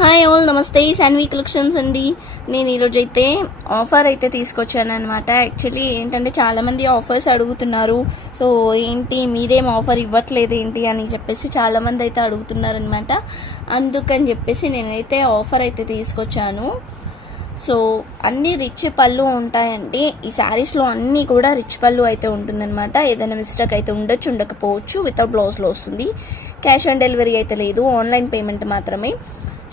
Hi all, నమస్తే. Shanvi collections అండి. నేను ఈరోజు అయితే ఆఫర్ అయితే తీసుకొచ్చాను అనమాట. యాక్చువల్లీ ఏంటంటే చాలామంది ఆఫర్స్ అడుగుతున్నారు. సో ఏంటి మీరేం ఆఫర్ ఇవ్వట్లేదు ఏంటి అని చెప్పేసి చాలామంది అయితే అడుగుతున్నారనమాట. అందుకని చెప్పేసి నేనైతే ఆఫర్ అయితే తీసుకొచ్చాను. సో అన్నీ రిచ్ పళ్ళు ఉంటాయండి. ఈ శారీస్లో అన్నీ కూడా రిచ్ పళ్ళు అయితే ఉంటుందన్నమాట. ఏదైనా మిస్టేక్ అయితే ఉండొచ్చు, ఉండకపోవచ్చు. వితౌట్ బ్లౌజ్లో వస్తుంది. క్యాష్ ఆన్ డెలివరీ అయితే లేదు, ఆన్లైన్ పేమెంట్ మాత్రమే.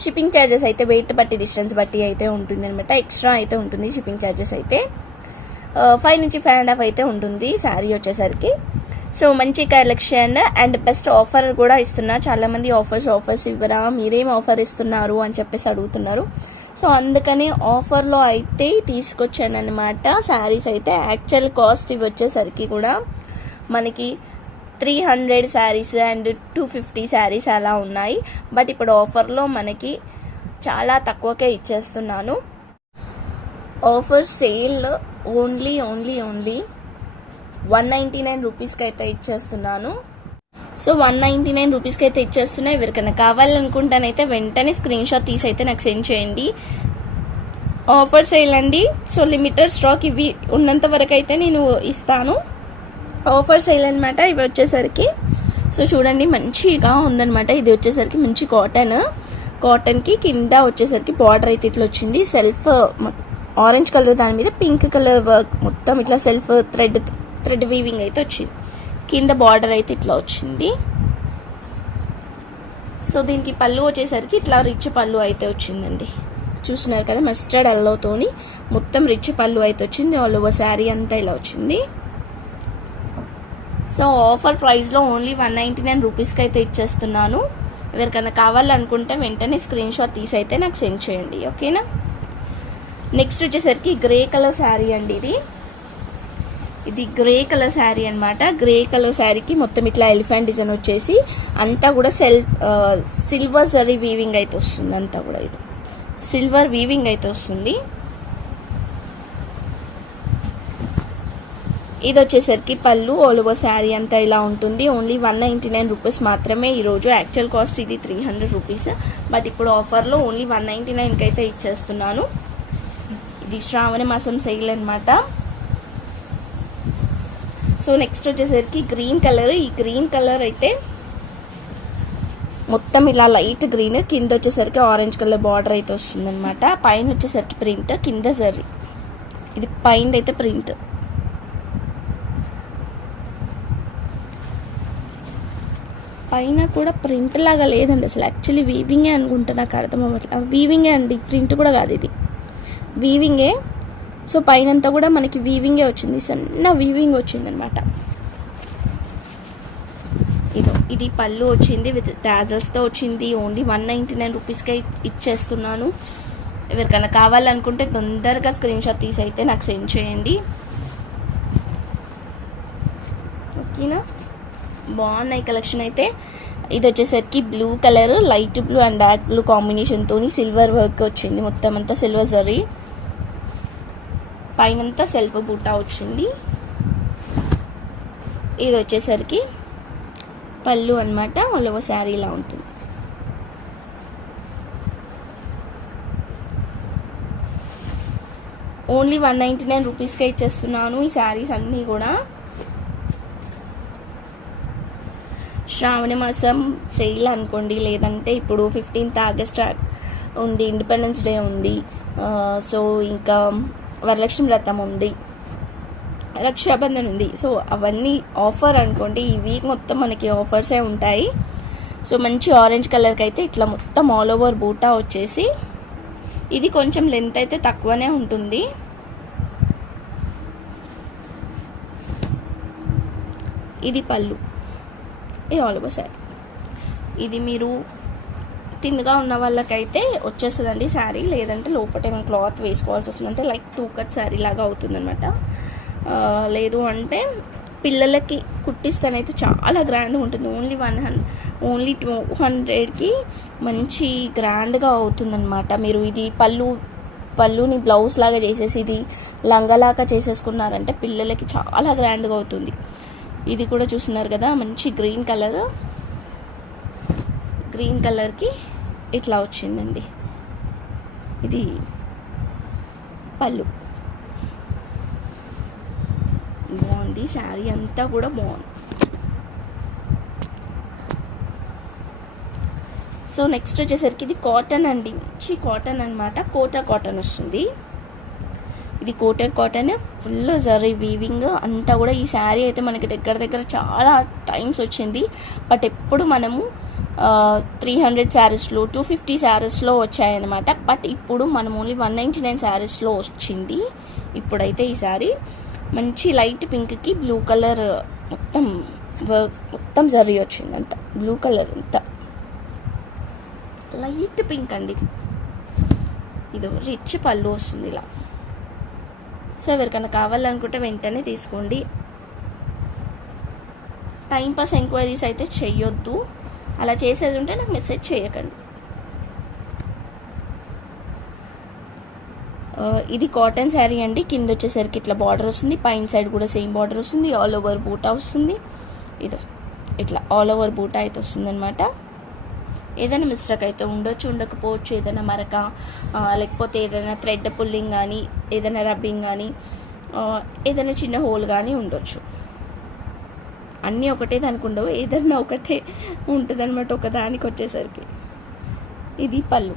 షిప్పింగ్ ఛార్జెస్ అయితే వెయిట్ బట్టి, డిస్టెన్స్ బట్టి అయితే ఉంటుంది అనమాట. ఎక్స్ట్రా అయితే ఉంటుంది షిప్పింగ్ ఛార్జెస్ అయితే. 5 నుంచి 5.5 అయితే ఉంటుంది శారీ వచ్చేసరికి. సో మంచి కలెక్షన్ అండ్ బెస్ట్ ఆఫర్ కూడా ఇస్తున్నా. చాలామంది ఆఫర్స్ ఇవ్వరా, మీరేం ఆఫర్ ఇస్తున్నారు అని చెప్పేసి అడుగుతున్నారు. సో అందుకని ఆఫర్లో అయితే తీసుకొచ్చాను అనమాట. శారీస్ అయితే యాక్చువల్ కాస్ట్ ఇవి వచ్చేసరికి కూడా మనకి 300 శారీస్ అండ్ 250 శారీస్ అలా ఉన్నాయి. బట్ ఇప్పుడు ఆఫర్లో మనకి చాలా తక్కువకే ఇచ్చేస్తున్నాను. ఆఫర్ సేల్ ఓన్లీ 199 రూపీస్కి అయితే ఇచ్చేస్తున్నాను. సో 199 రూపీస్కి అయితే ఇచ్చేస్తున్నా. ఎవరికైనా కావాలనుకుంటానైతే వెంటనే స్క్రీన్ షాట్ తీసి అయితే నాకు సెండ్ చేయండి. ఆఫర్ సేల్ అండి. సో లిమిటెడ్ స్టాక్ ఇవి ఉన్నంత వరకు అయితే నేను ఇస్తాను. ఆఫర్ సేల్ అనమాట ఇవి వచ్చేసరికి. సో చూడండి మంచిగా ఉందనమాట. ఇది వచ్చేసరికి మంచి కాటన్కి కింద వచ్చేసరికి బార్డర్ అయితే ఇట్లా వచ్చింది. సెల్ఫ్ ఆరెంజ్ కలర్ దాని మీద పింక్ కలర్ వర్క్ మొత్తం ఇట్లా సెల్ఫ్ థ్రెడ్ వీవింగ్ అయితే వచ్చింది. కింద బార్డర్ అయితే ఇట్లా వచ్చింది. సో దీనికి పళ్ళు వచ్చేసరికి ఇట్లా రిచ్ పళ్ళు అయితే వచ్చిందండి. చూస్తున్నారు కదా, మస్టర్డ్ ఎల్లోతోని మొత్తం రిచ్ పళ్ళు అయితే వచ్చింది. ఆల్ ఓవర్ శారీ అంతా ఇలా వచ్చింది. సో ఆఫర్ ప్రైస్లో ఓన్లీ 199 రూపీస్కి అయితే ఇచ్చేస్తున్నాను. ఎవరికైనా కావాలనుకుంటే వెంటనే స్క్రీన్ షాట్ తీసి అయితే నాకు సెండ్ చేయండి, ఓకేనా. నెక్స్ట్ వచ్చేసరికి గ్రే కలర్ శారీ అండి. ఇది గ్రే కలర్ శారీ అనమాట. గ్రే కలర్ శారీకి మొత్తం ఇట్లా ఎలిఫెంట్ డిజైన్ వచ్చేసి అంతా కూడా సిల్వర్ జరీ వీవింగ్ అయితే వస్తుంది. అంతా కూడా ఇది సిల్వర్ వీవింగ్ అయితే వస్తుంది. ఇది వచ్చేసరికి పళ్ళు. ఆల్ ఓవర్ శారీ అంతా ఇలా ఉంటుంది. ఓన్లీ 199 రూపీస్ మాత్రమే ఈరోజు. యాక్చువల్ కాస్ట్ ఇది 300 రూపీస్. బట్ ఇప్పుడు ఆఫర్లో ఓన్లీ 199కి అయితే ఇచ్చేస్తున్నాను. ఇది శ్రావణ మాసం సేల్ అనమాట. సో నెక్స్ట్ వచ్చేసరికి గ్రీన్ కలర్. ఈ గ్రీన్ కలర్ అయితే మొత్తం ఇలా లైట్ గ్రీన్, కింద వచ్చేసరికి ఆరెంజ్ కలర్ బార్డర్ అయితే వస్తుంది అనమాట. పైన వచ్చేసరికి ప్రింట్, కింద జరీ. ఇది పైన అయితే ప్రింట్. పైన కూడా ప్రింట్ లాగా లేదండి అసలు. యాక్చువల్లీ వీవింగే అనుకుంటా, నాకు అర్థం అవ్వట్లేదు. వీవింగే అండి, ప్రింట్ కూడా కాదు, ఇది వీవింగే. సో పైనంతా కూడా మనకి వీవింగే వచ్చింది, సన్న వీవింగ్ వచ్చింది అనమాట. ఇది పళ్ళు వచ్చింది, విత్ టాజల్స్తో వచ్చింది. ఓన్లీ 199 రూపీస్కి ఇచ్చేస్తున్నాను. ఎవరికైనా కావాలనుకుంటే తొందరగా స్క్రీన్ షాట్ తీసి అయితే నాకు సెండ్ చేయండి, ఓకేనా. బాగున్నాయి కలెక్షన్ అయితే. ఇది వచ్చేసరికి blue colour, light blue and dark blue కాంబినేషన్తో సిల్వర్ వర్క్ వచ్చింది. మొత్తం అంతా సిల్వర్ జరీ, పైనంతా సెల్ఫ్ బూటా వచ్చింది. ఇది వచ్చేసరికి పళ్ళు అనమాట. ఆల్ ఓవర్ శారీ ఇలా ఉంటుంది. ఓన్లీ 199 రూపీస్కే ఇచ్చేస్తున్నాను ఈ శారీస్ అన్నీ కూడా. శ్రావణ మాసం సేల్ అనుకోండి, లేదంటే ఇప్పుడు 15th ఆగస్ట్ ఉంది, ఇండిపెండెన్స్ డే ఉంది. సో ఇంకా వరలక్ష్మి వ్రతం ఉంది, రక్షాబంధన్ ఉంది. సో అవన్నీ ఆఫర్ అనుకోండి. ఈ వీక్ మొత్తం మనకి ఆఫర్సే ఉంటాయి. సో మంచి ఆరెంజ్ కలర్కి అయితే ఇట్లా మొత్తం ఆల్ ఓవర్ బూటా వచ్చేసి, ఇది కొంచెం లెంత్ అయితే తక్కువనే ఉంటుంది. ఇది పళ్ళు, ఇది ఆల్ ఓవర్ శారీ. ఇది మీరు తిన్నగా ఉన్న వాళ్ళకైతే వచ్చేస్తుందండి శారీ. లేదంటే లోపల ఏమైనా క్లాత్ వేసుకోవాల్సి వస్తుంది, అంటే లైక్ 2 కట్ శారీ లాగా అవుతుంది అనమాట. లేదు అంటే పిల్లలకి కుట్టిస్తేనైతే చాలా గ్రాండ్గా ఉంటుంది. ఓన్లీ 200కి మంచి గ్రాండ్గా అవుతుందన్నమాట. మీరు ఇది పళ్ళుని బ్లౌజ్ లాగా చేసేసి ఇది లంగలాగా చేసేసుకున్నారంటే పిల్లలకి చాలా గ్రాండ్గా అవుతుంది. ఇది కూడా చూస్తున్నారు కదా, మంచి గ్రీన్ కలర్కి ఇట్లా వచ్చిందండి. ఇది పళ్ళు. బాగుంది, శారీ అంతా కూడా బాగుంది. సో నెక్స్ట్ వచ్చేసరికి ఇది కాటన్ అండి, మంచి కాటన్ అనమాట. కోటా కాటన్ వస్తుంది. ఇది coated cotton, full zari weaving అంతా కూడా. ఈ శారీ అయితే మనకి దగ్గర చాలా టైమ్స్ వచ్చింది. బట్ ఎప్పుడు మనము 300 శారీస్లో 250 శారీస్లో వచ్చాయన్నమాట. బట్ ఇప్పుడు మనం ఓన్లీ 199 శారీస్లో వచ్చింది. ఇప్పుడైతే ఈ శారీ మంచి లైట్ పింక్కి బ్లూ కలర్ మొత్తం జరీ వచ్చింది. అంత బ్లూ కలర్, అంత లైట్ పింక్ అండి. ఇది రిచ్ పళ్ళు వస్తుంది ఇలా. సో ఎవరికైనా కావాలనుకుంటే వెంటనే తీసుకోండి. టైంపాస్ ఎంక్వైరీస్ అయితే చెయ్యొద్దు. అలా చేసేది ఉంటే నాకు మెసేజ్ చేయకండి. ఇది కాటన్ శారీ అండి. కింద వచ్చేసరికి ఇట్లా బార్డర్ వస్తుంది, పైన సైడ్ కూడా సేమ్ బార్డర్ వస్తుంది. ఆల్ ఓవర్ బూటా వస్తుంది. ఇది ఇట్లా ఆల్ ఓవర్ బూటా అయితే వస్తుంది అనమాట. ఏదైనా మిస్టేక్ అయితే ఉండొచ్చు, ఉండకపోవచ్చు. ఏదైనా మరక, లేకపోతే ఏదైనా థ్రెడ్ పుల్లింగ్ కానీ, ఏదైనా రబ్బింగ్ కానీ, ఏదైనా చిన్న హోల్ కానీ ఉండొచ్చు. అన్నీ ఒకటే దానికి ఉండవు, ఏదైనా ఒకటే ఉంటుంది అనమాట ఒకదానికి వచ్చేసరికి. ఇది పళ్ళు.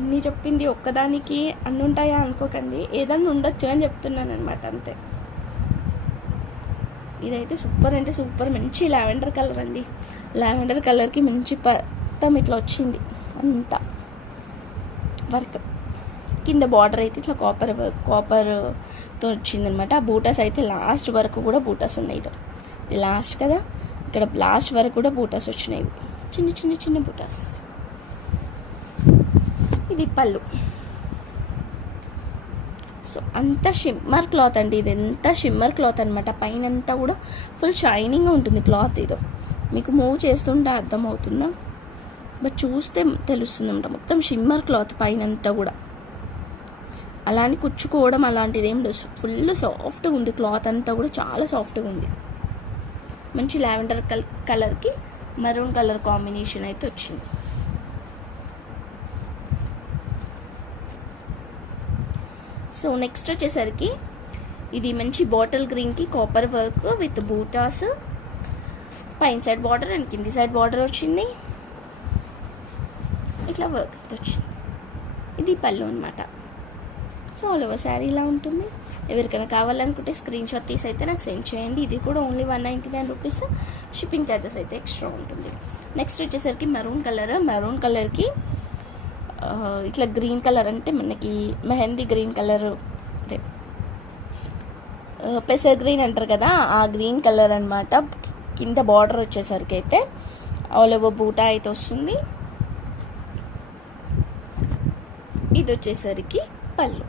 ఇన్ని చెప్పింది ఒక్కదానికి అన్ని ఉంటాయా అనుకోకండి, ఏదన్నా ఉండొచ్చు అని చెప్తున్నాను అనమాట, అంతే. ఇదైతే సూపర్ అంటే సూపర్, మంచి లావెండర్ కలర్ అండి. లావెండర్ కలర్కి మంచి మొత్తం ఇట్లా వచ్చింది అంతా వర్క్. కింద బార్డర్ అయితే ఇట్లా కాపర్తో వచ్చిందనమాట. ఆ బూటాస్ అయితే లాస్ట్ వరకు కూడా బూటాస్ ఉన్నాయి. ఇది లాస్ట్ కదా, ఇక్కడ లాస్ట్ వరకు కూడా బూటాస్ వచ్చినాయి, చిన్న బూటాస్. ఇది పళ్ళు. సో అంత షిమ్మర్ క్లాత్ అండి, ఇది ఎంత షిమ్మర్ క్లాత్ అనమాట. పైన అంతా కూడా ఫుల్ షైనింగ్గా ఉంటుంది క్లాత్. ఇదో మీకు మూవ్ చేస్తుంటే అర్థమవుతుందా, బట్ చూస్తే తెలుస్తుంది అనమాట. మొత్తం షిమ్మర్ క్లాత్ పైన అంతా కూడా. అలా అని కుచ్చుకోవడం అలాంటిది ఏం లేదు, ఫుల్ సాఫ్ట్గా ఉంది క్లాత్ అంతా కూడా, చాలా సాఫ్ట్గా ఉంది. మంచి లావెండర్ కలర్కి మెరూన్ కలర్ కాంబినేషన్ అయితే వచ్చింది. సో నెక్స్ట్ వచ్చేసరికి ఇది మంచి బాటిల్ గ్రీన్కి కాపర్ వర్క్ విత్ బూటాస్, పైన సైడ్ బార్డర్ అండ్ కింది సైడ్ బార్డర్ వచ్చింది. ఇట్లా వర్క్ వచ్చింది. ఇది పళ్ళు అనమాట. సో ఆల్ ఓవర్ శారీ ఇలా ఉంటుంది. ఎవరికైనా కావాలనుకుంటే స్క్రీన్ షాట్ తీసి అయితే నాకు సెండ్ చేయండి. ఇది కూడా ఓన్లీ 199 రూపీస్. షిప్పింగ్ ఛార్జెస్ అయితే ఎక్స్ట్రా ఉంటుంది. నెక్స్ట్ వచ్చేసరికి మెరూన్ కలర్. మెరూన్ కలర్కి ఇట్లా గ్రీన్ కలర్ అంటే మనకి మెహందీ గ్రీన్ కలర్, అదే పెసర్ గ్రీన్ అంటారు కదా, ఆ గ్రీన్ కలర్ అనమాట. కింద బార్డర్ వచ్చేసరికి అయితే ఆల్ ఓవర్ బూటా అయితే వస్తుంది. ఇది వచ్చేసరికి పళ్ళు.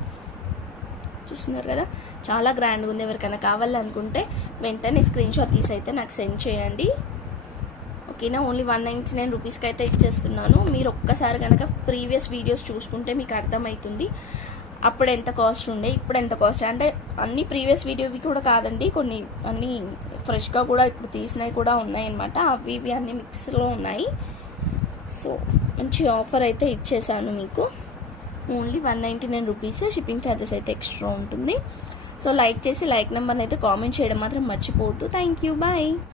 చూస్తున్నారు కదా, చాలా గ్రాండ్గా ఉంది. ఎవరికైనా కావాలనుకుంటే వెంటనే స్క్రీన్ షాట్ తీసి అయితే నాకు సెండ్ చేయండి. ఓకేనా, ఓన్లీ 199 రూపీస్కి అయితే ఇచ్చేస్తున్నాను. మీరు ఒక్కసారి కనుక ప్రీవియస్ వీడియోస్ చూసుకుంటే మీకు అర్థమవుతుంది అప్పుడు ఎంత కాస్ట్ ఉండే, ఇప్పుడు ఎంత కాస్ట్. అంటే అన్ని ప్రీవియస్ వీడియోవి కూడా కాదండి, కొన్ని అన్నీ ఫ్రెష్గా కూడా ఇప్పుడు తీసినవి కూడా ఉన్నాయన్నమాట. అవి ఇవి అన్ని మిక్స్లో ఉన్నాయి. సో మంచి ఆఫర్ అయితే ఇచ్చేసాను మీకు. Only 199 rupees. షిప్పింగ్ ఛార్జెస్ అయితే ఎక్స్ట్రా ఉంటుంది. సో లైక్ చేసి లైక్ నెంబర్ని అయితే కామెంట్ చేయడం మాత్రం మర్చిపోవద్దు. Thank you, bye.